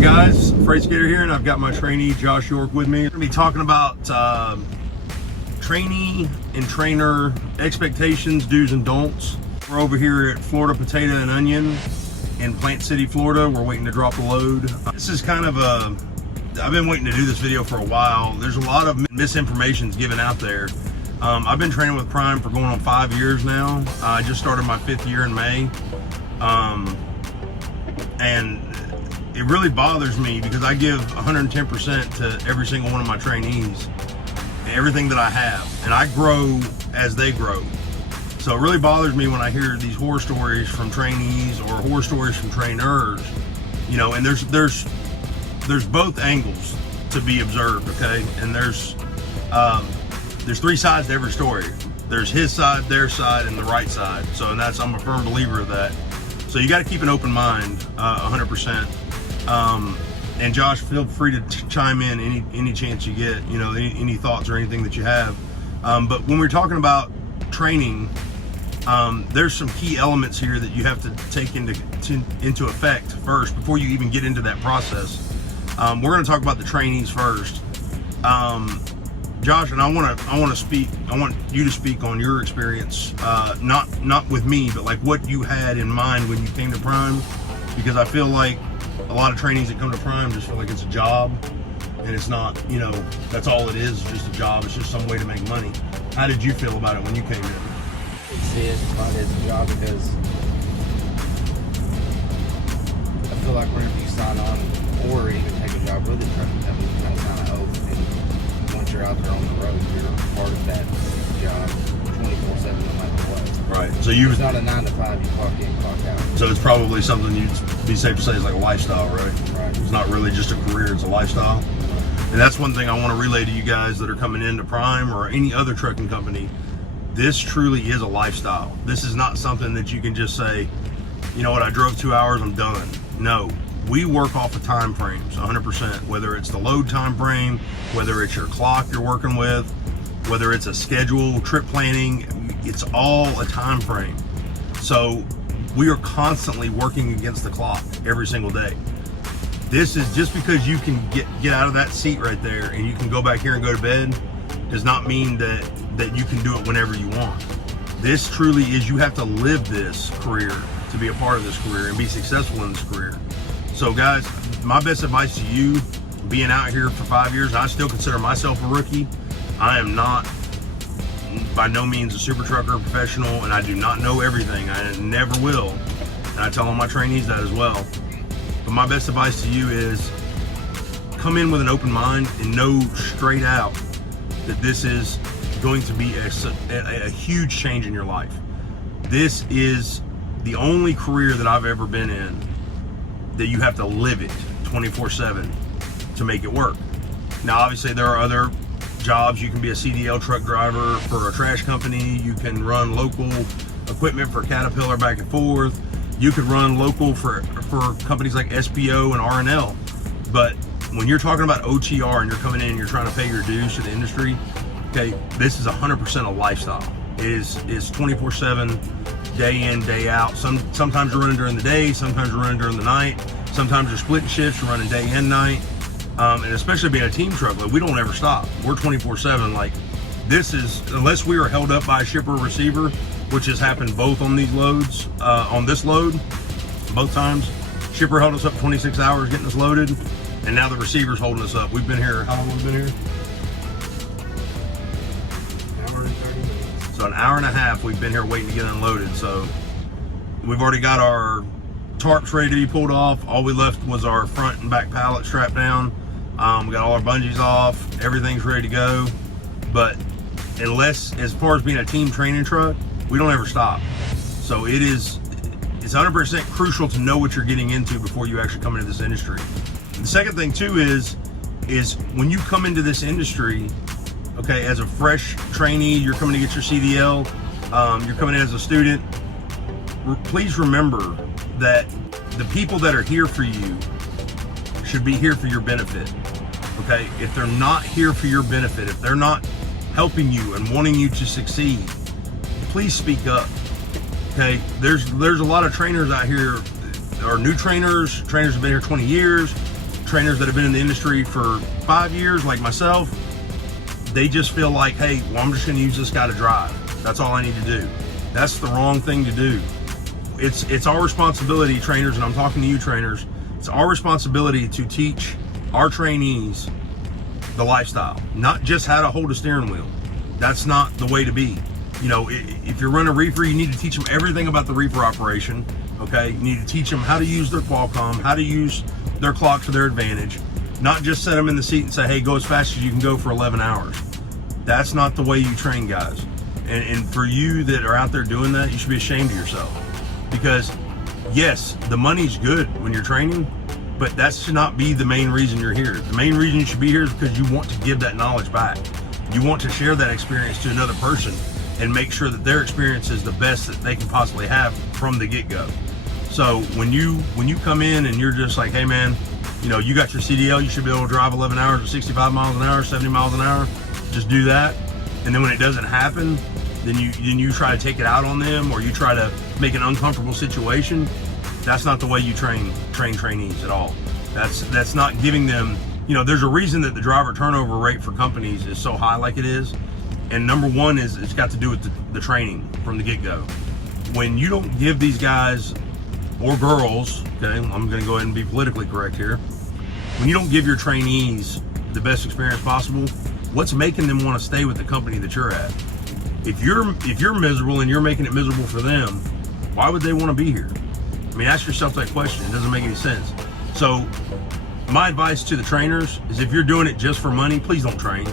Guys, Freight Skater here, and I've got my trainee Josh York with me. We're going to be talking about trainee and trainer expectations, do's and don'ts. We're over here at Florida Potato and Onion in Plant City, Florida. We're waiting to drop the load. This is kind of I've been waiting to do this video for a while. There's a lot of misinformation given out there. I've been training with Prime for going on 5 years now. I just started my 5th year in May. And it really bothers me because I give 110% to every single one of my trainees, everything that I have, and I grow as they grow. So it really bothers me when I hear these horror stories from trainees or horror stories from trainers, you know, and there's both angles to be observed, okay? And there's 3 sides to every story. There's his side, their side, and the right side. So, and I'm a firm believer of that. So you got to keep an open mind, 100%. And Josh, feel free to chime in any chance you get, you know, any thoughts or anything that you have. But when we're talking about training, there's some key elements here that you have to take into effect first before you even get into that process. We're going to talk about the trainees first. Josh, and I want you to speak on your experience, not with me, but like what you had in mind when you came to Prime, because I feel like a lot of trainees that come to Prime just feel like it's a job, and it's not, you know, that's all it is, just a job. It's just some way to make money. How did you feel about it when you came in? See it as a job because I feel like whenever you sign on or even take a job with a trucking company, you kind of sign an oath, and once you're out there on the road, you're part of that job 24/7 no matter what. Right. So it's not a 9 to 5, you clock in, clock out. So it's probably something you'd be safe to say is like a lifestyle, right? Right. It's not really just a career, it's a lifestyle. And that's one thing I want to relay to you guys that are coming into Prime or any other trucking company. This truly is a lifestyle. This is not something that you can just say, you know what, I drove 2 hours, I'm done. No, we work off of time frames, 100%, whether it's the load time frame, whether it's your clock you're working with, whether it's a schedule, trip planning, it's all a time frame. So we are constantly working against the clock every single day. This is just because you can get out of that seat right there and you can go back here and go to bed does not mean that you can do it whenever you want. This truly is, you have to live this career to be a part of this career and be successful in this career. So guys, my best advice to you, being out here for 5 years, I still consider myself a rookie. I am not by no means a super trucker professional, and I do not know everything. I never will. And I tell all my trainees that as well. But my best advice to you is come in with an open mind and know straight out that this is going to be a huge change in your life. This is the only career that I've ever been in that you have to live it 24/7 to make it work. Now, obviously, there are other jobs. You can be a CDL truck driver for a trash company. You can run local equipment for Caterpillar back and forth. You could run local for companies like SPO and R&L. But when you're talking about OTR and you're coming in and you're trying to pay your dues to the industry, okay, this is 100% a lifestyle. It is 24/7, day in, day out. Sometimes you're running during the day, sometimes you're running during the night, sometimes you're splitting shifts, you're running day and night. And especially being a team truck, like, we don't ever stop. We're 24/7. Like, this is, unless we are held up by a shipper or receiver, which has happened both on these loads, on this load, both times. Shipper held us up 26 hours getting us loaded, and now the receiver's holding us up. We've been here, how long have we been here? An hour and 30 minutes. So an hour and a half we've been here waiting to get unloaded. So we've already got our tarps ready to be pulled off. All we left was our front and back pallet strapped down. We got all our bungees off, everything's ready to go. But unless, as far as being a team training truck, we don't ever stop. So it's 100% crucial to know what you're getting into before you actually come into this industry. The second thing too is is when you come into this industry, okay, as a fresh trainee, you're coming to get your CDL, you're coming in as a student, please remember that the people that are here for you should be here for your benefit, okay? If they're not here for your benefit, if they're not helping you and wanting you to succeed, please speak up, okay? There's a lot of trainers out here, or new trainers who have been here 20 years, trainers that have been in the industry for 5 years, like myself. They just feel like, hey, well, I'm just gonna use this guy to drive. That's all I need to do. That's the wrong thing to do. It's our responsibility, trainers, and I'm talking to you trainers, it's our responsibility to teach our trainees the lifestyle, not just how to hold a steering wheel. That's not the way to be. You know, if you're running a reefer, you need to teach them everything about the reefer operation, okay? You need to teach them how to use their Qualcomm, how to use their clock to their advantage, not just set them in the seat and say, hey, go as fast as you can go for 11 hours. That's not the way you train guys. And for you that are out there doing that, you should be ashamed of yourself. Because yes, the money's good when you're training, but that should not be the main reason you're here. The main reason you should be here is because you want to give that knowledge back. You want to share that experience to another person and make sure that their experience is the best that they can possibly have from the get-go. So when you come in and you're just like, hey man, you know, you got your CDL, you should be able to drive 11 hours at 65 miles an hour, 70 miles an hour, just do that. And then when it doesn't happen, then you try to take it out on them, or you try to make an uncomfortable situation. That's not the way you train trainees at all. That's not giving them, you know, there's a reason that the driver turnover rate for companies is so high like it is. And number one is it's got to do with the training from the get-go. When you don't give these guys or girls, okay, I'm gonna go ahead and be politically correct here. When you don't give your trainees the best experience possible, what's making them want to stay with the company that you're at? If you're miserable and you're making it miserable for them, why would they want to be here? I mean, ask yourself that question. It doesn't make any sense. So my advice to the trainers is, if you're doing it just for money, please don't train.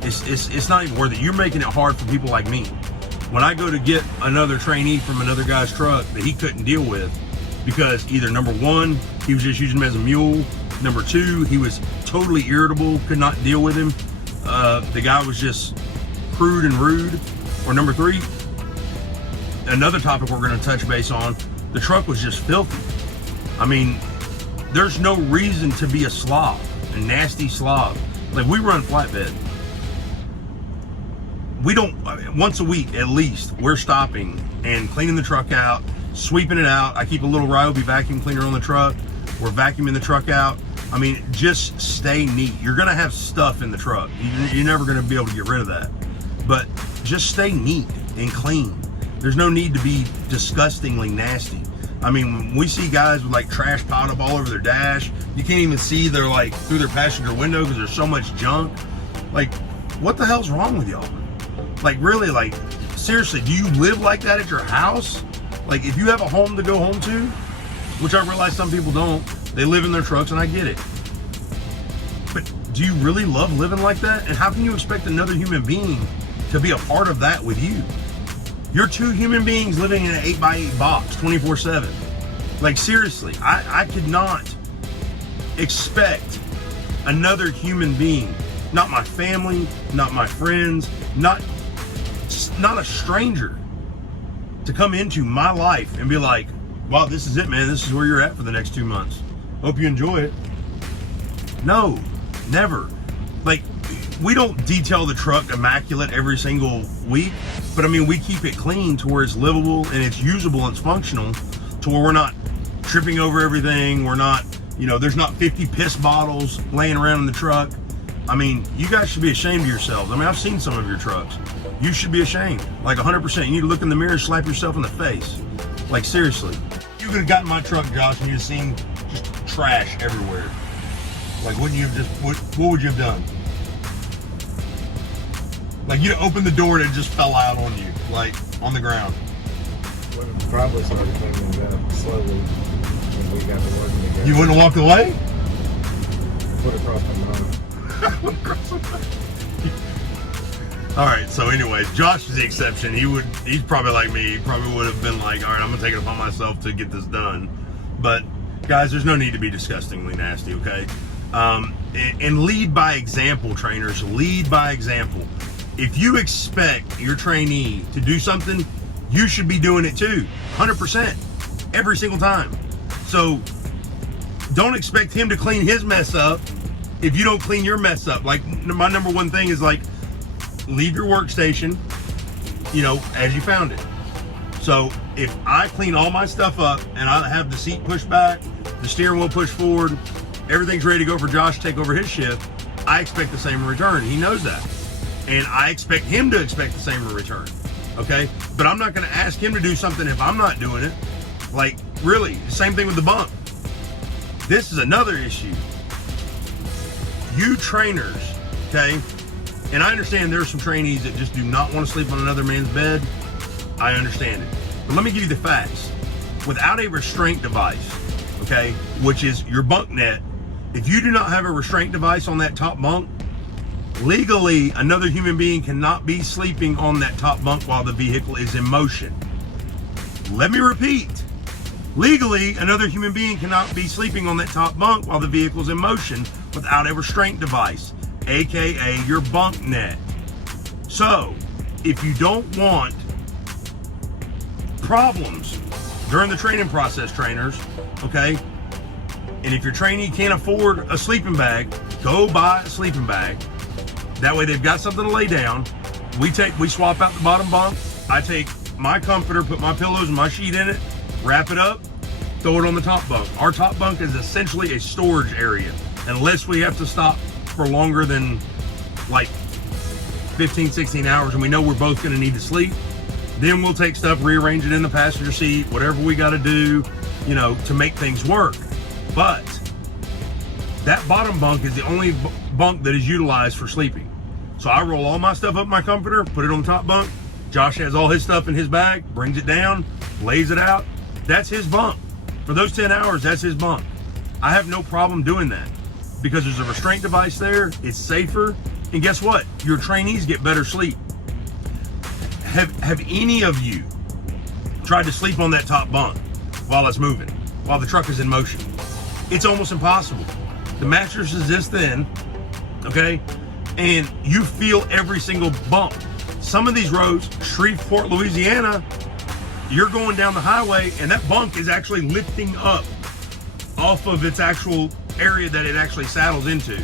It's not even worth it. You're making it hard for people like me. When I go to get another trainee from another guy's truck that he couldn't deal with, because either number one, he was just using him as a mule, number two, he was totally irritable, could not deal with him, the guy was just crude and rude, or number three, another topic we're going to touch base on, the truck was just filthy. I mean, there's no reason to be a slob, a nasty slob. Like, we run flatbed. We don't, once a week at least, we're stopping and cleaning the truck out, sweeping it out. I keep a little Ryobi vacuum cleaner on the truck. We're vacuuming the truck out. I mean, just stay neat. You're gonna have stuff in the truck. You're never gonna be able to get rid of that. But just stay neat and clean. There's no need to be disgustingly nasty. I mean, when we see guys with like trash piled up all over their dash, you can't even see their, like, through their passenger window because there's so much junk. Like, what the hell's wrong with y'all? Like, really, like, seriously, do you live like that at your house? Like, if you have a home to go home to, which I realize some people don't, they live in their trucks, and I get it. But do you really love living like that? And how can you expect another human being to be a part of that with you? You're two human beings living in an 8x8 box 24/7. Like, seriously, I could not expect another human being, not my family, not my friends, not a stranger, to come into my life and be like, wow, this is it, man. This is where you're at for the next 2 months. Hope you enjoy it. No, never. Like, we don't detail the truck immaculate every single week, but I mean, we keep it clean to where it's livable and it's usable and it's functional, to where we're not tripping over everything. We're not, you know, there's not 50 piss bottles laying around in the truck. I mean, you guys should be ashamed of yourselves. I mean, I've seen some of your trucks. You should be ashamed, like 100%. You need to look in the mirror and slap yourself in the face. Like, seriously. You could have gotten my truck, Josh, and you'd have seen just trash everywhere. Like, wouldn't you have just, what would you have done? Like, you'd have opened the door and it just fell out on you, like, on the ground. Would have probably started cleaning it up slowly when we got to work together. You wouldn't have walked away? Put it across my mind. All right, so anyway, Josh is the exception. He's probably like me. He probably would have been like, all right, I'm gonna take it upon myself to get this done. But guys, there's no need to be disgustingly nasty, okay? And lead by example, trainers. Lead by example. If you expect your trainee to do something, you should be doing it too, 100%, every single time. So don't expect him to clean his mess up if you don't clean your mess up. Like, my number one thing is, like, leave your workstation, you know, as you found it. So if I clean all my stuff up and I have the seat pushed back, the steering wheel pushed forward, everything's ready to go for Josh to take over his shift, I expect the same in return. He knows that. And I expect him to expect the same in return. Okay? But I'm not going to ask him to do something if I'm not doing it. Like, really, same thing with the bunk. This is another issue. You trainers, okay? And I understand there's some trainees that just do not want to sleep on another man's bed. I understand it. But let me give you the facts. Without a restraint device, okay, which is your bunk net, if you do not have a restraint device on that top bunk, legally, another human being cannot be sleeping on that top bunk while the vehicle is in motion. Let me repeat. Legally, another human being cannot be sleeping on that top bunk while the vehicle is in motion without a restraint device, aka your bunk net. So, if you don't want problems during the training process, trainers, okay, and if your trainee can't afford a sleeping bag, go buy a sleeping bag. That way they've got something to lay down. We swap out the bottom bunk. I take my comforter, put my pillows and my sheet in it, wrap it up, throw it on the top bunk. Our top bunk is essentially a storage area, unless we have to stop for longer than like 15, 16 hours and we know we're both gonna need to sleep. Then we'll take stuff, rearrange it in the passenger seat, whatever we gotta do, you know, to make things work. But that bottom bunk is the only bunk that is utilized for sleeping. So I roll all my stuff up my comforter, put it on the top bunk. Josh has all his stuff in his bag, brings it down, lays it out. That's his bunk. For those 10 hours, that's his bunk. I have no problem doing that because there's a restraint device there. It's safer. And guess what? Your trainees get better sleep. Have any of you tried to sleep on that top bunk while it's moving, while the truck is in motion? It's almost impossible. The mattress is this thin, okay? And you feel every single bump. Some of these roads, Shreveport, Louisiana, you're going down the highway and that bunk is actually lifting up off of its actual area that it actually saddles into.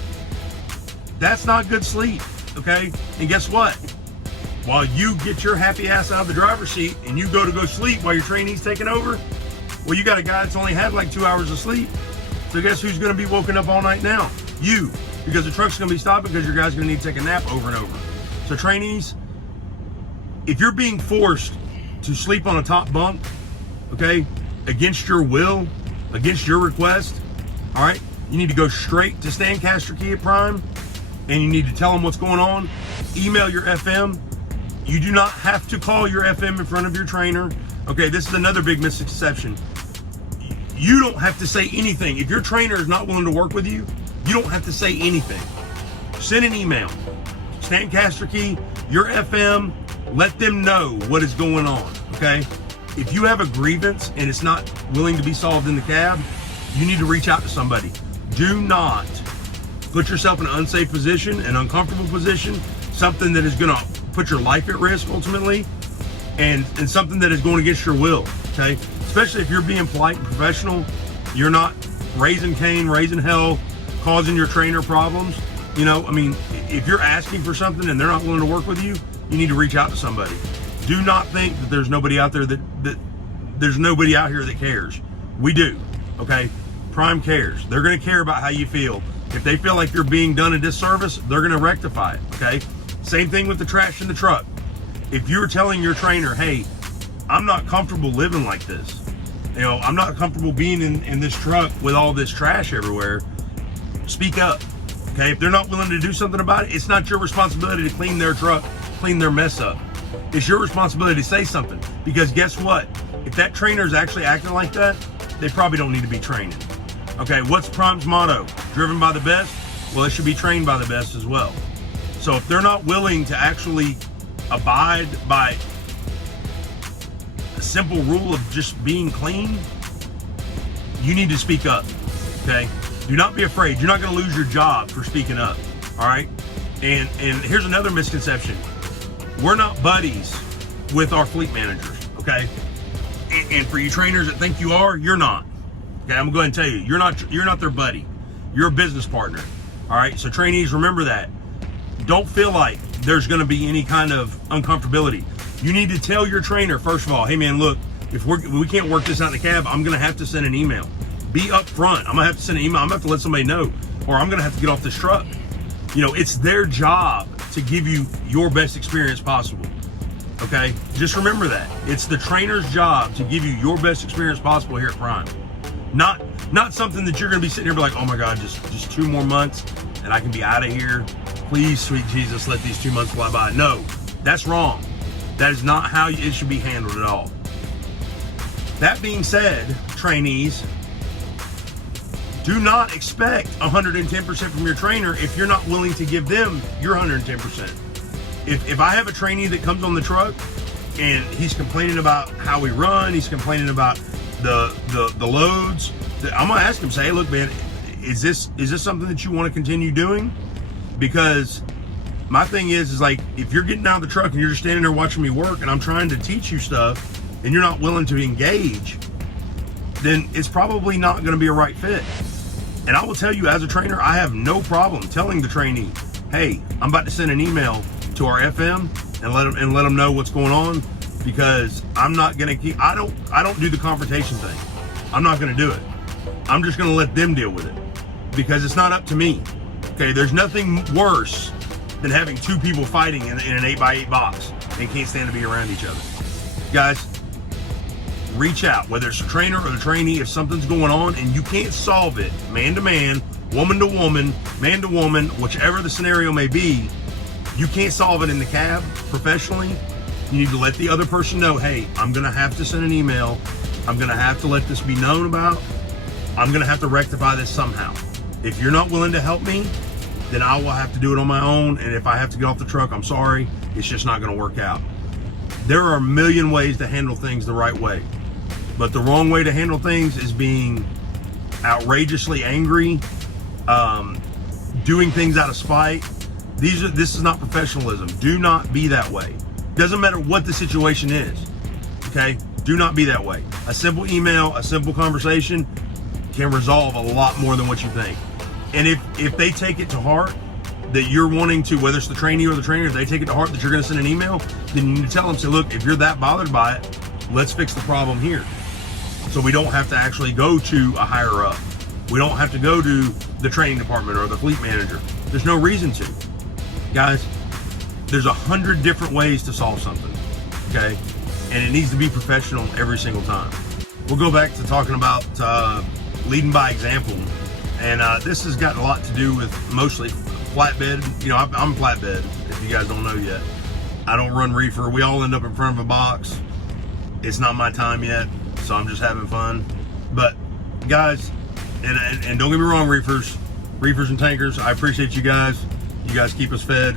That's not good sleep, okay? And guess what? While you get your happy ass out of the driver's seat and you go sleep while your trainee's taking over, well, you got a guy that's only had like 2 hours of sleep. So guess who's gonna be woken up all night now? You, because the truck's gonna be stopping because your guy's gonna need to take a nap over and over. So trainees, if you're being forced to sleep on a top bunk, okay, against your will, against your request, all right, you need to go straight to Stan Casterkey at Prime and you need to tell them what's going on. Email your FM. You do not have to call your FM in front of your trainer. Okay, this is another big misconception. You don't have to say anything. If your trainer is not willing to work with you, you don't have to say anything. Send an email. Stan Casterkey, your FM, let them know what is going on, okay? If you have a grievance and it's not willing to be solved in the cab, you need to reach out to somebody. Do not put yourself in an unsafe position, an uncomfortable position, something that is gonna put your life at risk ultimately, and something that is going against your will, okay? Especially if you're being polite and professional, you're not raising Cain, raising hell, causing your trainer problems. You know, I mean, if you're asking for something and they're not willing to work with you, you need to reach out to somebody. Do not think that there's nobody out there that there's nobody out here that cares. We do, okay? Prime cares. They're gonna care about how you feel. If they feel like you're being done a disservice, they're gonna rectify it, okay? Same thing with the trash in the truck. If you're telling your trainer, hey, I'm not comfortable living like this. You know, I'm not comfortable being in this truck with all this trash everywhere, speak up, okay? If they're not willing to do something about it, it's not your responsibility to clean their truck, clean their mess up. It's your responsibility to say something, because guess what? If that trainer is actually acting like that, they probably don't need to be training. Okay, what's Prime's motto? Driven by the best? Well, it should be trained by the best as well. So if they're not willing to actually abide by a simple rule of just being clean, you need to speak up, okay? Do not be afraid. You're not going to lose your job for speaking up. All right. And here's another misconception. We're not buddies with our fleet managers. Okay. And for you trainers that think you are, you're not. Okay. I'm going to go ahead and tell you, you're not their buddy. You're a business partner. All right. So trainees, remember that. Don't feel like there's going to be any kind of uncomfortability. You need to tell your trainer, first of all, hey man, look, if we can't work this out in the cab, I'm going to have to send an email. Be upfront. I'm going to have to send an email. I'm going to have to let somebody know, or I'm going to have to get off this truck. You know, it's their job to give you your best experience possible. Okay? Just remember that. It's the trainer's job to give you your best experience possible here at Prime. Not something that you're going to be sitting here and be like, oh my God, just 2 more months and I can be out of here. Please, sweet Jesus, let these 2 months fly by. No, that's wrong. That is not how it should be handled at all. That being said, trainees, do not expect 110% from your trainer if you're not willing to give them your 110%. If I have a trainee that comes on the truck and he's complaining about how we run, he's complaining about the loads, I'm gonna ask him, say, hey, look, man, is this something that you want to continue doing? Because my thing is like, if you're getting out of the truck and you're just standing there watching me work and I'm trying to teach you stuff and you're not willing to engage, then it's probably not going to be a right fit. And I will tell you, as a trainer, I have no problem telling the trainee, hey, I'm about to send an email to our FM and let them know what's going on, because I'm not going to I don't do the confrontation thing. I'm not going to do it. I'm just going to let them deal with it, because it's not up to me. Okay, there's nothing worse than having 2 people fighting in an 8x8 box and can't stand to be around each other. Guys, reach out, whether it's a trainer or the trainee, if something's going on and you can't solve it man to man, woman to woman, man to woman, whichever the scenario may be, you can't solve it in the cab professionally. You need to let the other person know, hey, I'm going to have to send an email. I'm going to have to let this be known about. I'm going to have to rectify this somehow. If you're not willing to help me, then I will have to do it on my own. And if I have to get off the truck, I'm sorry. It's just not going to work out. There are a million ways to handle things the right way. But the wrong way to handle things is being outrageously angry, doing things out of spite. This is not professionalism. Do not be that way. Doesn't matter what the situation is. Okay? Do not be that way. A simple email, a simple conversation can resolve a lot more than what you think. And if they take it to heart that you're wanting to, whether it's the trainee or the trainer, if they take it to heart that you're going to send an email, then you need to tell them, say, look, if you're that bothered by it, let's fix the problem here. So we don't have to actually go to a higher up. We don't have to go to the training department or the fleet manager. There's no reason to. Guys, there's 100 different ways to solve something, okay? And it needs to be professional every single time. We'll go back to talking about leading by example. And this has got a lot to do with mostly flatbed. You know, I'm flatbed, if you guys don't know yet. I don't run reefer. We all end up in front of a box. It's not my time yet, so I'm just having fun. But guys, and don't get me wrong, reefers and tankers, I appreciate you guys. You guys keep us fed.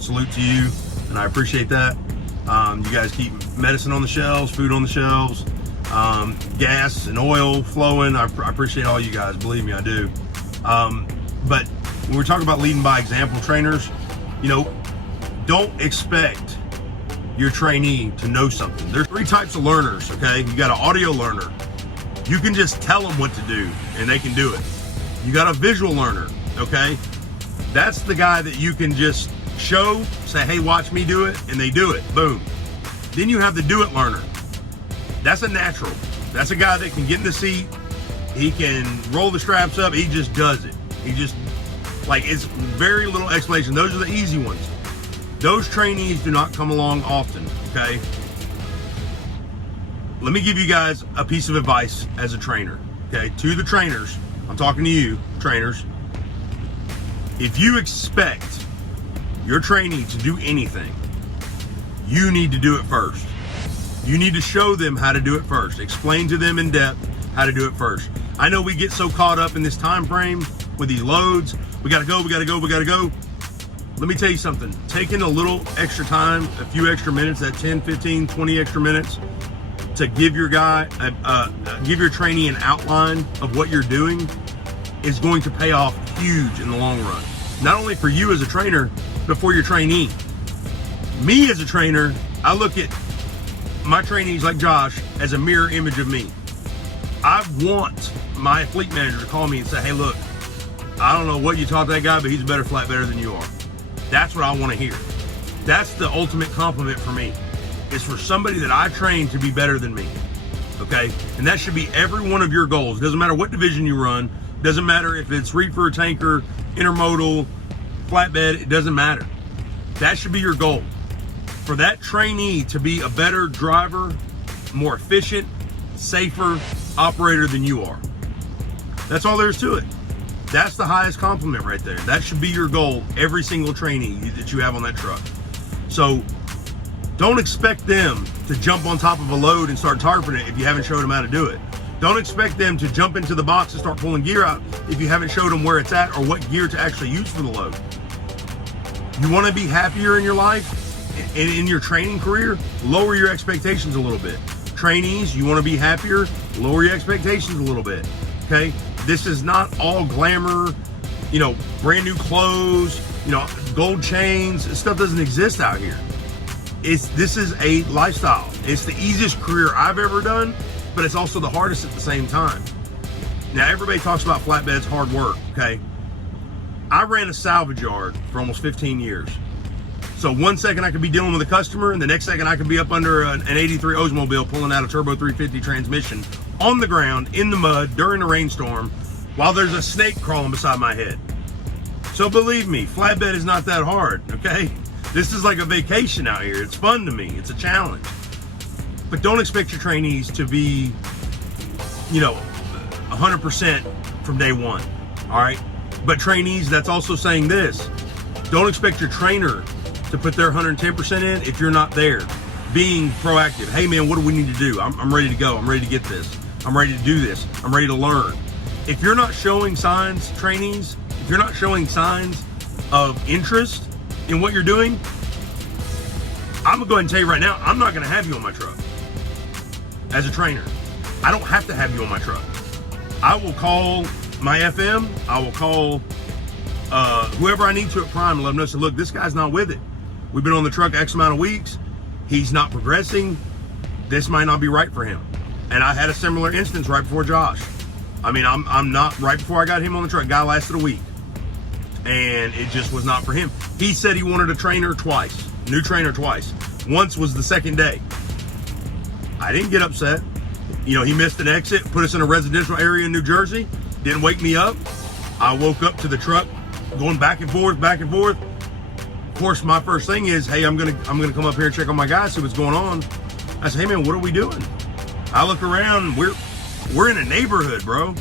Salute to you, and I appreciate that. You guys keep medicine on the shelves, food on the shelves, gas and oil flowing. I appreciate all you guys, believe me, I do. But when we're talking about leading by example, trainers, you know, don't expect your trainee to know something. There's 3 types of learners, okay? You got an audio learner. You can just tell them what to do and they can do it. You got a visual learner, okay? That's the guy that you can just show, say, hey, watch me do it, and they do it, boom. Then you have the do it learner. That's a natural. That's a guy that can get in the seat, he can roll the straps up, he just does it. He just, like, it's very little explanation. Those are the easy ones. Those trainees do not come along often, okay? Let me give you guys a piece of advice as a trainer, okay? To the trainers, I'm talking to you, trainers. If you expect your trainee to do anything, you need to do it first. You need to show them how to do it first. Explain to them in depth how to do it first. I know we get so caught up in this time frame with these loads. We gotta go, we gotta go, we gotta go. Let me tell you something. Taking a little extra time, a few extra minutes, that 10, 15, 20 extra minutes to give your guy, give your trainee an outline of what you're doing is going to pay off huge in the long run. Not only for you as a trainer, but for your trainee. Me as a trainer, I look at my trainees like Josh as a mirror image of me. I want my fleet manager to call me and say, hey, look, I don't know what you taught that guy, but he's a better flatbedder than you are. That's what I want to hear. That's the ultimate compliment for me, is for somebody that I train to be better than me. Okay? And that should be every one of your goals. Doesn't matter what division you run. Doesn't matter if it's reefer, tanker, intermodal, flatbed. It doesn't matter. That should be your goal. For that trainee to be a better driver, more efficient, safer operator than you are. That's all there is to it. That's the highest compliment right there. That should be your goal, every single trainee that you have on that truck. So don't expect them to jump on top of a load and start tarping it if you haven't showed them how to do it. Don't expect them to jump into the box and start pulling gear out if you haven't showed them where it's at or what gear to actually use for the load. You want to be happier in your life and in your training career? Lower your expectations a little bit. Trainees, you want to be happier? Lower your expectations a little bit. Okay? This is not all glamour, you know, brand new clothes, you know, gold chains. This stuff doesn't exist out here. This is a lifestyle. It's the easiest career I've ever done, but it's also the hardest at the same time. Now, everybody talks about flatbeds, hard work, okay? I ran a salvage yard for almost 15 years. So one second I could be dealing with a customer, and the next second I could be up under an 83 Oldsmobile pulling out a turbo 350 transmission on the ground, in the mud, during a rainstorm, while there's a snake crawling beside my head. So believe me, flatbed is not that hard, okay? This is like a vacation out here. It's fun to me. It's a challenge. But don't expect your trainees to be, you know, 100% from day one, all right? But trainees, that's also saying this. Don't expect your trainer to put their 110% in if you're not there. Being proactive. Hey man, what do we need to do? I'm ready to go. I'm ready to get this. I'm ready to do this. I'm ready to learn. If you're not showing signs, trainees, if you're not showing signs of interest in what you're doing, I'm gonna go ahead and tell you right now, I'm not gonna have you on my truck as a trainer. I don't have to have you on my truck. I will call my FM, I will call whoever I need to at Prime and let them know, say, look, this guy's not with it. We've been on the truck X amount of weeks. He's not progressing. This might not be right for him. And I had a similar instance right before Josh. I mean, I'm not, right before I got him on the truck, guy lasted a week. And it just was not for him. He said he wanted a trainer twice, new trainer twice. Once was the second day. I didn't get upset. You know, he missed an exit, put us in a residential area in New Jersey, didn't wake me up. I woke up to the truck going back and forth, back and forth. Of course, my first thing is, hey, I'm gonna come up here and check on my guys, see what's going on. I said, hey man, what are we doing? I look around, we're in a neighborhood, bro.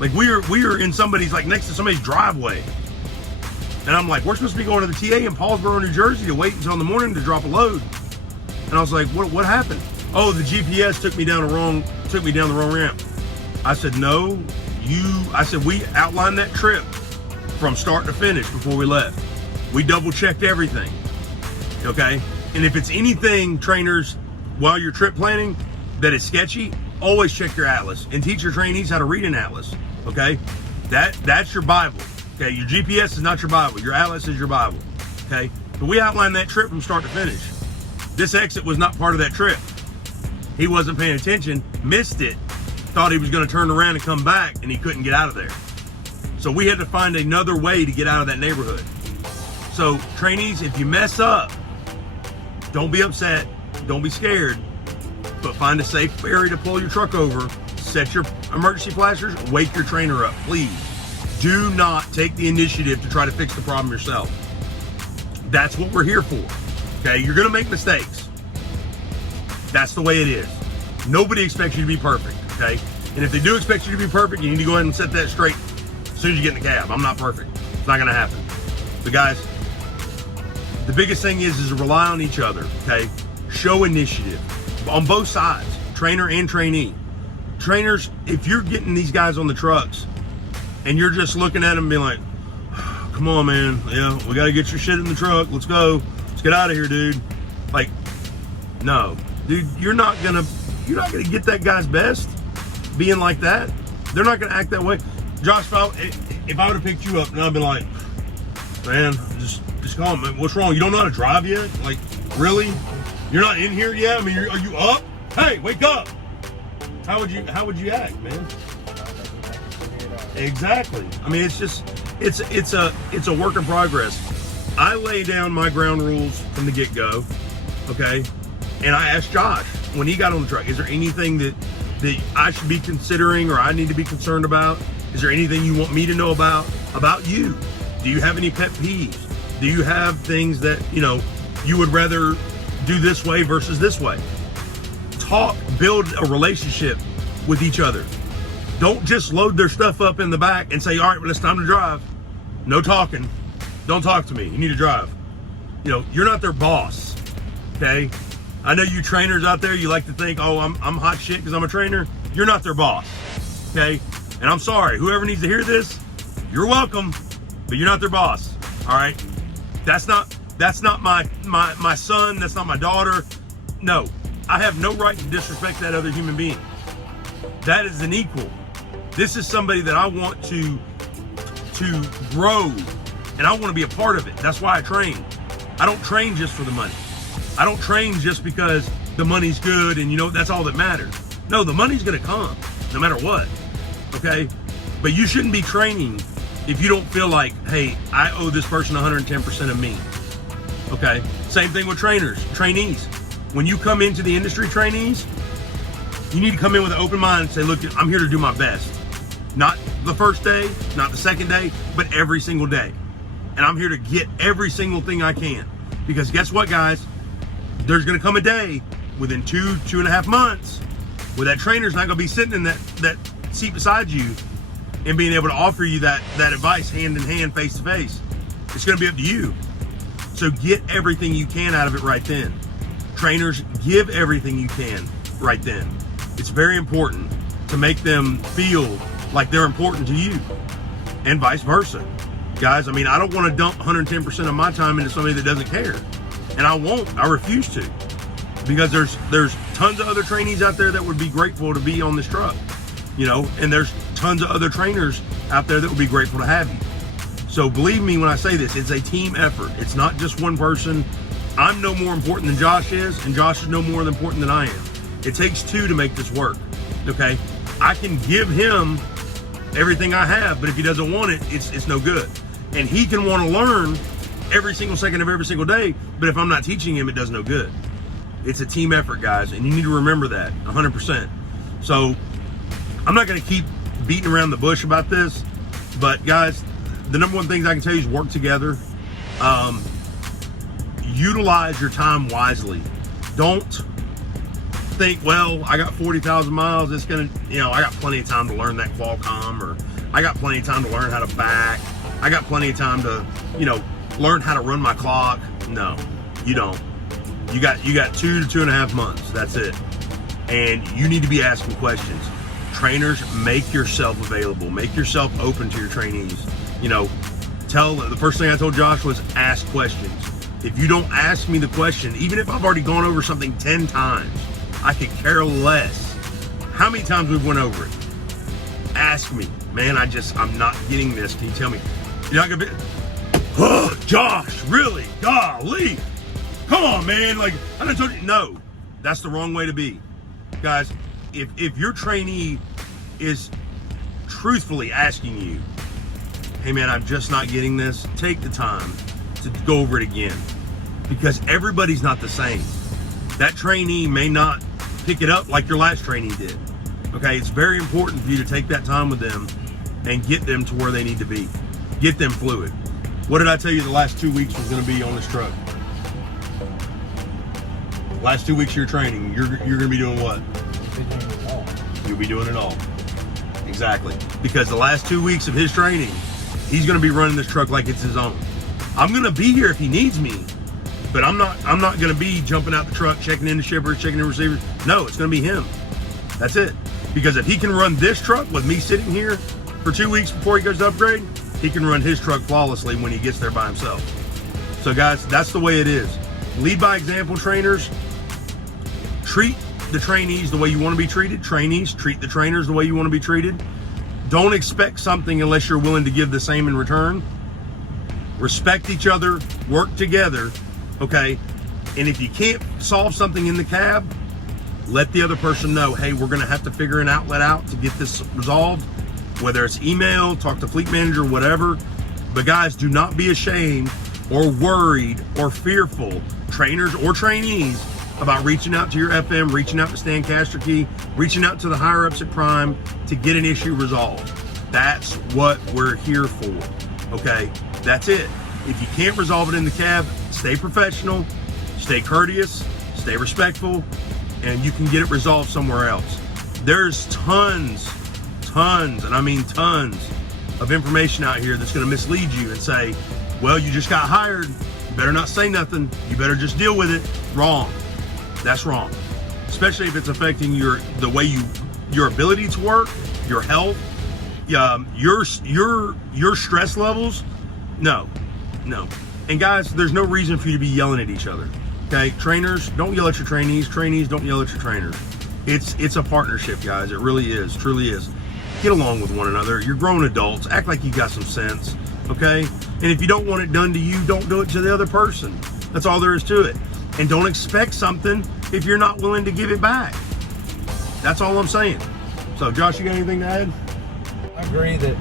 Like we are in somebody's, like next to somebody's driveway. And I'm like, we're supposed to be going to the TA in Paulsboro, New Jersey to wait until in the morning to drop a load. And I was like, what happened? Oh, the GPS took me down the wrong ramp. I said, no, we outlined that trip from start to finish before we left. We double checked everything, okay? And if it's anything, trainers, while you're trip planning that is sketchy, always check your atlas and teach your trainees how to read an atlas, okay? That's your Bible, okay? Your GPS is not your Bible. Your atlas is your Bible, okay? But we outlined that trip from start to finish. This exit was not part of that trip. He wasn't paying attention, missed it, thought he was gonna turn around and come back, and he couldn't get out of there. So we had to find another way to get out of that neighborhood. So trainees, if you mess up, don't be upset, don't be scared, but find a safe area to pull your truck over, set your emergency flashers, wake your trainer up, please. Do not take the initiative to try to fix the problem yourself. That's what we're here for, okay? You're gonna make mistakes. That's the way it is. Nobody expects you to be perfect, okay? And if they do expect you to be perfect, you need to go ahead and set that straight as soon as you get in the cab. I'm not perfect. It's not gonna happen. But guys, the biggest thing is to rely on each other, okay? Show initiative on both sides, trainer and trainee. Trainers, if you're getting these guys on the trucks and you're just looking at them and being like, come on, man, yeah, we gotta get your shit in the truck, let's go, let's get out of here, dude. Like, no, dude, you're not gonna get that guy's best being like that. They're not gonna act that way. Josh felt, if I would have picked you up and I'd been like, man, just call me. What's wrong? You don't know how to drive yet? Like, really? You're not in here yet? I mean, are you up? Hey, wake up! How would you act, man? Exactly. I mean, it's just it's a work in progress. I lay down my ground rules from the get-go, okay? And I asked Josh when he got on the truck, is there anything that I should be considering or I need to be concerned about? Is there anything you want me to know about you? Do you have any pet peeves? Do you have things that, you know, you would rather do this way versus this way? Talk, build a relationship with each other. Don't just load their stuff up in the back and say, all right, well, it's time to drive. No talking. Don't talk to me. You need to drive. You know, you're not their boss, okay? I know you trainers out there, you like to think, oh, I'm hot shit because I'm a trainer. You're not their boss, okay? And I'm sorry, whoever needs to hear this, you're welcome, but you're not their boss, all right? That's not my son, that's not my daughter. No, I have no right to disrespect that other human being. That is an equal. This is somebody that I want to grow, and I want to be a part of it. That's why I train. I don't train just for the money. I don't train just because the money's good and, you know, that's all that matters. No, the money's gonna come no matter what, okay? But you shouldn't be training if you don't feel like, hey, I owe this person 110% of me, okay? Same thing with trainees. When you come into the industry, trainees, you need to come in with an open mind and say, look, I'm here to do my best. Not the first day, not the second day, but every single day. And I'm here to get every single thing I can. Because guess what, guys? There's gonna come a day within 2.5 months where that trainer's not gonna be sitting in that seat beside you and being able to offer you that advice hand in hand, face to face. It's gonna be up to you. So get everything you can out of it right then. Trainers, give everything you can right then. It's very important to make them feel like they're important to you and vice versa. Guys, I mean, I don't want to dump 110% of my time into somebody that doesn't care. And I won't, I refuse to. Because there's tons of other trainees out there that would be grateful to be on this truck, you know, and there's tons of other trainers out there that would be grateful to have you. So believe me when I say this, it's a team effort. It's not just one person. I'm no more important than Josh is, and Josh is no more important than I am. It takes two to make this work, okay? I can give him everything I have, but if he doesn't want it, it's no good. And he can want to learn every single second of every single day, but if I'm not teaching him, it does no good. It's a team effort, guys, and you need to remember that 100%. So I'm not going to keep beating around the bush about this, but guys, the number one things I can tell you is work together. Utilize your time wisely. Don't think, well, I got 40,000 miles, it's gonna, you know, I got plenty of time to learn that Qualcomm, or I got plenty of time to learn how to back, I got plenty of time to, you know, learn how to run my clock. No, you don't. You got 2 to 2.5 months, that's it. And you need to be asking questions. Trainers, make yourself available, make yourself open to your trainees. You know, the first thing I told Josh was ask questions. If you don't ask me the question, even if I've already gone over something 10 times, I could care less how many times we've went over it. Ask me, man, I'm not getting this. Can you tell me? You're not gonna be, oh, Josh, really? Golly. Come on, man. Like, I done told you. No, that's the wrong way to be. Guys, if your trainee is truthfully asking you, hey man, I'm just not getting this, take the time to go over it again. Because everybody's not the same. That trainee may not pick it up like your last trainee did. Okay, it's very important for you to take that time with them and get them to where they need to be. Get them fluid. What did I tell you the last 2 weeks was gonna be on this truck? Last 2 weeks of your training, you're gonna be doing what? You'll be doing it all. Exactly. Because the last 2 weeks of his training, he's gonna be running this truck like it's his own. I'm gonna be here if he needs me, but I'm not gonna be jumping out the truck, checking in the shippers, checking in receivers. No, it's gonna be him. That's it. Because if he can run this truck with me sitting here for 2 weeks before he goes to upgrade, he can run his truck flawlessly when he gets there by himself. So guys, that's the way it is. Lead by example, trainers. Treat the trainees the way you want to be treated. Trainees, treat the trainers the way you want to be treated. Don't expect something unless you're willing to give the same in return. Respect each other, work together, okay? And if you can't solve something in the cab, let the other person know, hey, we're gonna have to figure an outlet out to get this resolved, whether it's email, talk to fleet manager, whatever. But guys, do not be ashamed or worried or fearful, trainers or trainees, about reaching out to your FM, reaching out to Stan Casterkey, reaching out to the higher ups at Prime to get an issue resolved. That's what we're here for, okay? That's it. If you can't resolve it in the cab, stay professional, stay courteous, stay respectful, and you can get it resolved somewhere else. There's tons, and I mean tons, of information out here that's gonna mislead you and say, well, you just got hired, you better not say nothing, you better just deal with it. Wrong. That's wrong. Especially if it's affecting your ability to work, your health, your stress levels. No. And guys, there's no reason for you to be yelling at each other. Okay, trainers, don't yell at your trainees. Trainees, don't yell at your trainers. It's a partnership, guys. It really is, truly is. Get along with one another. You're grown adults. Act like you got some sense, okay? And if you don't want it done to you, don't do it to the other person. That's all there is to it. And don't expect something if you're not willing to give it back. That's all I'm saying. So, Josh, you got anything to add? I agree that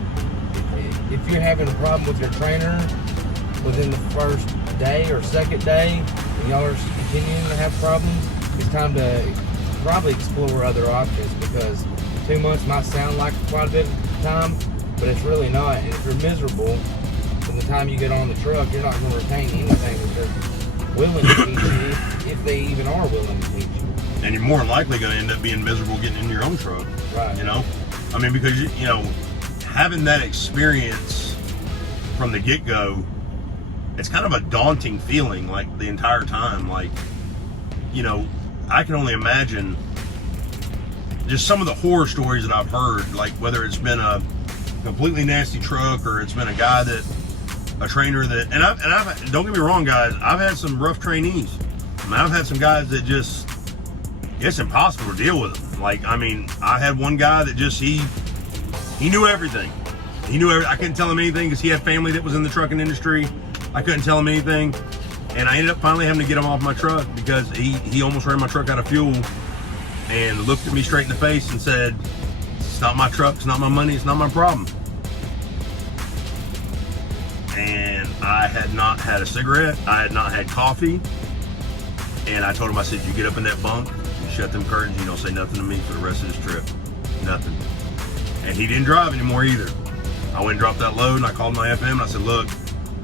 if you're having a problem with your trainer within the first day or second day, and y'all are continuing to have problems, it's time to probably explore other options, because 2 months might sound like quite a bit of time, but it's really not. And if you're miserable from the time you get on the truck, you're not going to retain anything that they're willing to teach you, if they even are willing to teach you. And you're more than likely going to end up being miserable getting into your own truck. Right. You know? I mean, because, you know, having that experience from the get-go, it's kind of a daunting feeling, like, the entire time. Like, you know, I can only imagine just some of the horror stories that I've heard, like whether it's been a completely nasty truck or it's been a trainer that, and I've don't get me wrong, guys, I've had some rough trainees. I mean, I've had some guys that just, it's impossible to deal with them. Like, I mean, I had one guy that just, he knew everything. I couldn't tell him anything because he had family that was in the trucking industry. I couldn't tell him anything. And I ended up finally having to get him off my truck because he almost ran my truck out of fuel and looked at me straight in the face and said, it's not my truck, it's not my money, it's not my problem. And I had not had a cigarette, I had not had coffee. And I told him, I said, you get up in that bunk, you shut them curtains, you don't say nothing to me for the rest of this trip. Nothing. And he didn't drive anymore either. I went and dropped that load and I called my FM and I said, look,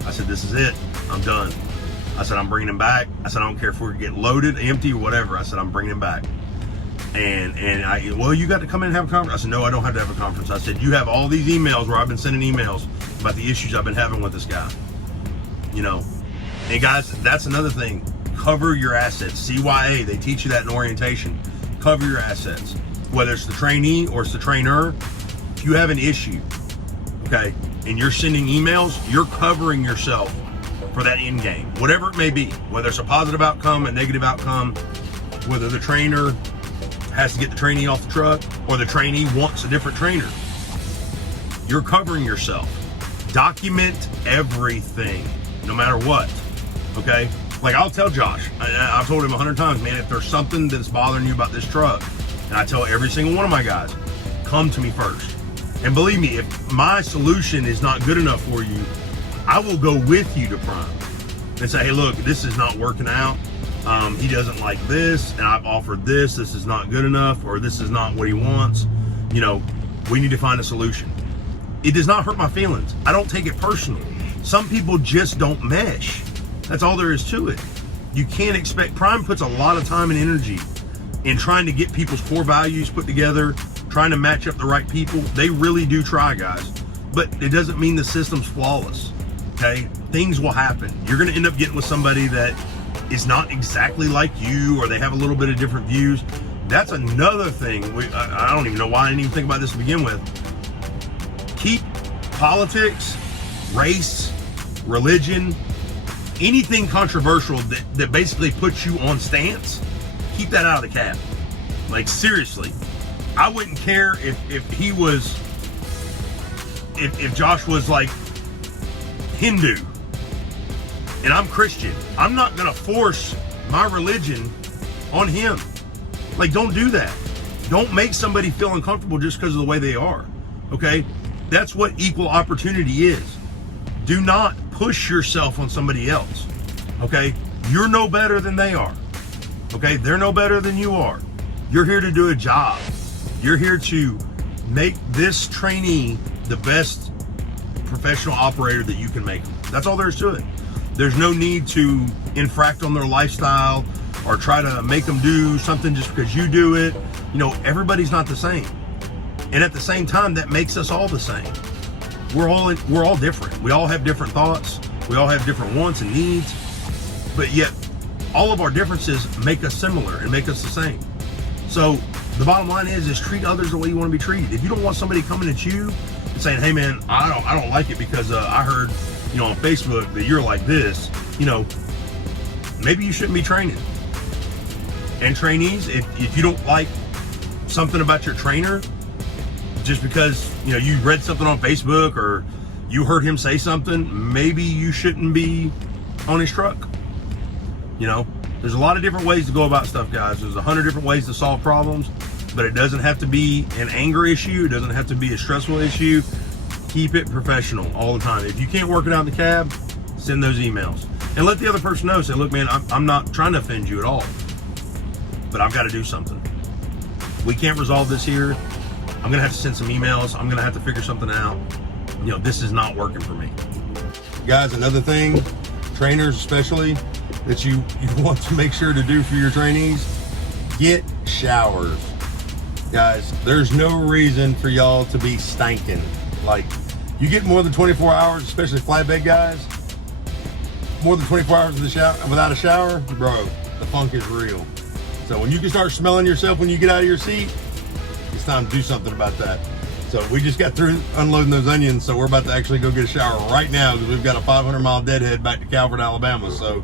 I said, this is it, I'm done. I said, I'm bringing him back. I said, I don't care if we get loaded, empty, or whatever. I said, I'm bringing him back. And well, you got to come in and have a conference. I said, no, I don't have to have a conference. I said, you have all these emails where I've been sending emails about the issues I've been having with this guy. You know, and guys, that's another thing. Cover your assets. CYA, they teach you that in orientation. Cover your assets. Whether it's the trainee or it's the trainer, if you have an issue, okay, and you're sending emails, you're covering yourself for that end game, whatever it may be, whether it's a positive outcome, a negative outcome, whether the trainer has to get the trainee off the truck or the trainee wants a different trainer. You're covering yourself. Document everything, no matter what, okay? Like, I'll tell Josh, I've told him 100 times, man, if there's something that's bothering you about this truck, and I tell every single one of my guys, come to me first. And believe me, if my solution is not good enough for you, I will go with you to Prime and say, hey, look, this is not working out. He doesn't like this, and I've offered this. This is not good enough, or this is not what he wants. You know, we need to find a solution. It does not hurt my feelings. I don't take it personally. Some people just don't mesh. That's all there is to it. You can't expect, Prime puts a lot of time and energy in trying to get people's core values put together, trying to match up the right people. They really do try, guys, but it doesn't mean the system's flawless. Okay, things will happen. You're going to end up getting with somebody that is not exactly like you, or they have a little bit of different views. That's another thing. I don't even know why I didn't even think about this to begin with. Keep politics, race, religion, anything controversial that basically puts you on stance, keep that out of the cab. Like, seriously, I wouldn't care if he was if Josh was like Hindu and I'm Christian, I'm not gonna force my religion on him. Like, don't do that. Don't make somebody feel uncomfortable just because of the way they are. Okay? That's what equal opportunity is. Do not push yourself on somebody else. Okay? You're no better than they are. Okay? They're no better than you are. You're here to do a job. You're here to make this trainee the best professional operator that you can make them. That's all there is to it. There's no need to infract on their lifestyle or try to make them do something just because you do it. You know, everybody's not the same. And at the same time, that makes us all the same. We're all different. We all have different thoughts. We all have different wants and needs. But yet, all of our differences make us similar and make us the same. So the bottom line is treat others the way you want to be treated. If you don't want somebody coming at you and saying, "Hey man, I don't like it because I heard, you know, on Facebook that you're like this," you know, maybe you shouldn't be training. And trainees, if you don't like something about your trainer, just because, you know, you read something on Facebook or you heard him say something, maybe you shouldn't be on his truck. You know, there's a lot of different ways to go about stuff, guys. There's 100 different ways to solve problems, but it doesn't have to be an anger issue. It doesn't have to be a stressful issue. Keep it professional all the time. If you can't work it out in the cab, send those emails and let the other person know. Say, "Look, man, I'm not trying to offend you at all, but I've got to do something. We can't resolve this here. I'm gonna have to send some emails. I'm gonna have to figure something out. You know, this is not working for me." Guys, another thing, trainers especially, that you want to make sure to do for your trainees, get showers. Guys, there's no reason for y'all to be stinking. Like, you get more than 24 hours, especially flatbed guys, more than 24 hours in the shower, without a shower, bro, the funk is real. So when you can start smelling yourself when you get out of your seat, it's time to do something about that. So we just got through unloading those onions, so we're about to actually go get a shower right now because we've got a 500-mile deadhead back to Calvert, Alabama. So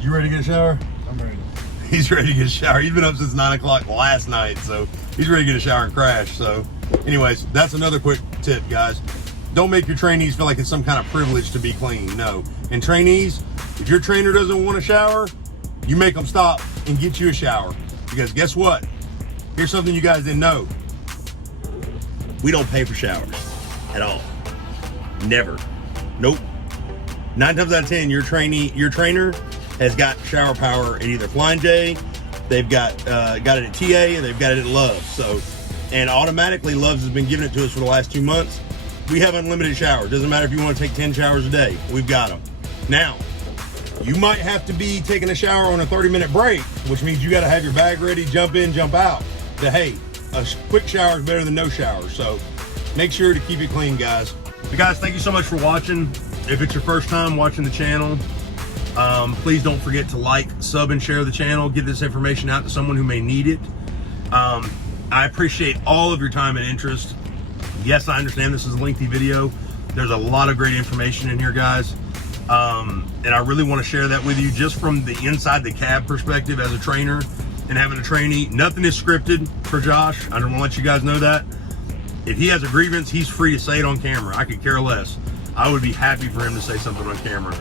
you ready to get a shower? I'm ready. He's ready to get a shower. He's been up since 9 o'clock last night, so he's ready to get a shower and crash. So anyways, that's another quick tip, guys. Don't make your trainees feel like it's some kind of privilege to be clean. No. And trainees, if your trainer doesn't want a shower, you make them stop and get you a shower. Because guess what? Here's something you guys didn't know. We don't pay for showers at all. Never. Nope. 9 times out of 10, your trainer has got shower power at either Flying J, they've got it at TA, and they've got it at Love's. So, and automatically Love's has been giving it to us for the last 2 months. We have unlimited showers. Doesn't matter if you want to take 10 showers a day. We've got them. Now, you might have to be taking a shower on a 30-minute break, which means you got to have your bag ready, jump in, jump out. But hey, a quick shower is better than no shower. So make sure to keep it clean, guys. But guys, thank you so much for watching. If it's your first time watching the channel, please don't forget to like, sub, and share the channel. Get this information out to someone who may need it. I appreciate all of your time and interest. Yes, I understand this is a lengthy video. There's a lot of great information in here, guys. And I really want to share that with you just from the inside the cab perspective as a trainer and having a trainee. Nothing is scripted for Josh. I don't want to let you guys know that. If he has a grievance, he's free to say it on camera. I could care less. I would be happy for him to say something on camera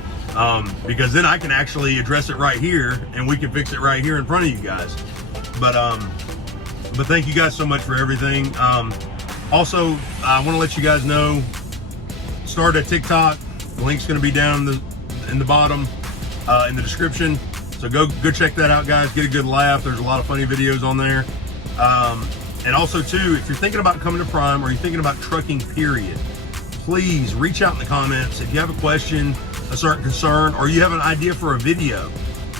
because then I can actually address it right here and we can fix it right here in front of you guys. But thank you guys so much for everything. Also, I want to let you guys know, start a TikTok. The link's going to be down in the bottom in the description. So go check that out, guys. Get a good laugh. There's a lot of funny videos on there. And also, too, if you're thinking about coming to Prime or you're thinking about trucking, period, please reach out in the comments. If you have a question, a certain concern, or you have an idea for a video,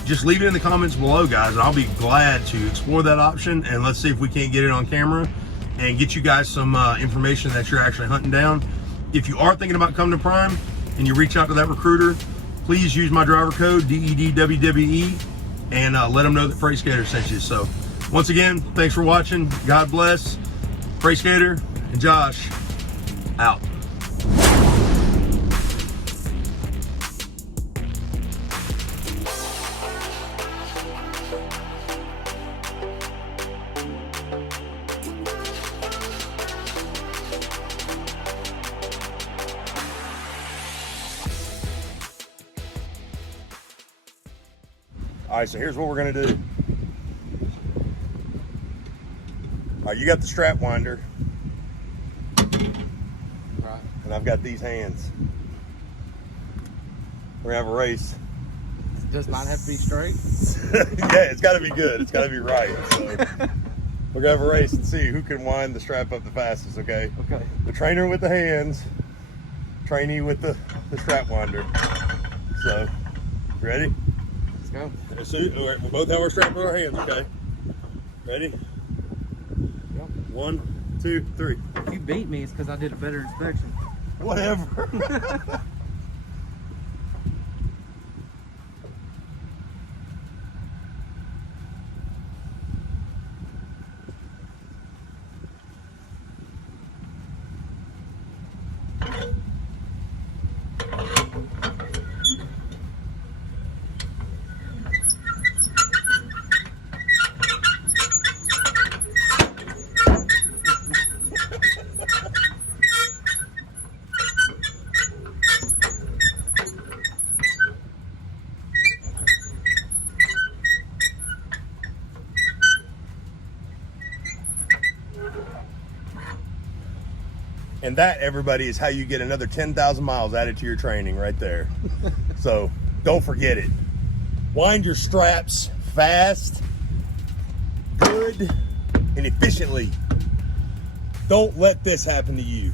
just leave it in the comments below, guys, and I'll be glad to explore that option. And let's see if we can't get it on camera and get you guys some information that you're actually hunting down. If you are thinking about coming to Prime and you reach out to that recruiter, please use my driver code, DEDWWE, and let them know that Freight Skater sent you. So once again, thanks for watching. God bless. Freight Skater and Josh out. All right, so here's what we're gonna do. All right, you got the strap winder. Right. And I've got these hands. We're gonna have a race. It does not have to be straight. Yeah, it's gotta be good. It's gotta be right. So we're gonna have a race and see who can wind the strap up the fastest, okay? Okay. The trainer with the hands, trainee with the strap winder. So, ready? Let's go. So, all right, we'll both have our strap in our hands, okay? Ready? Yep. 1, 2, 3. If you beat me, it's because I did a better inspection. Whatever. And that, everybody, is how you get another 10,000 miles added to your training right there. So don't forget it. Wind your straps fast, good, and efficiently. Don't let this happen to you.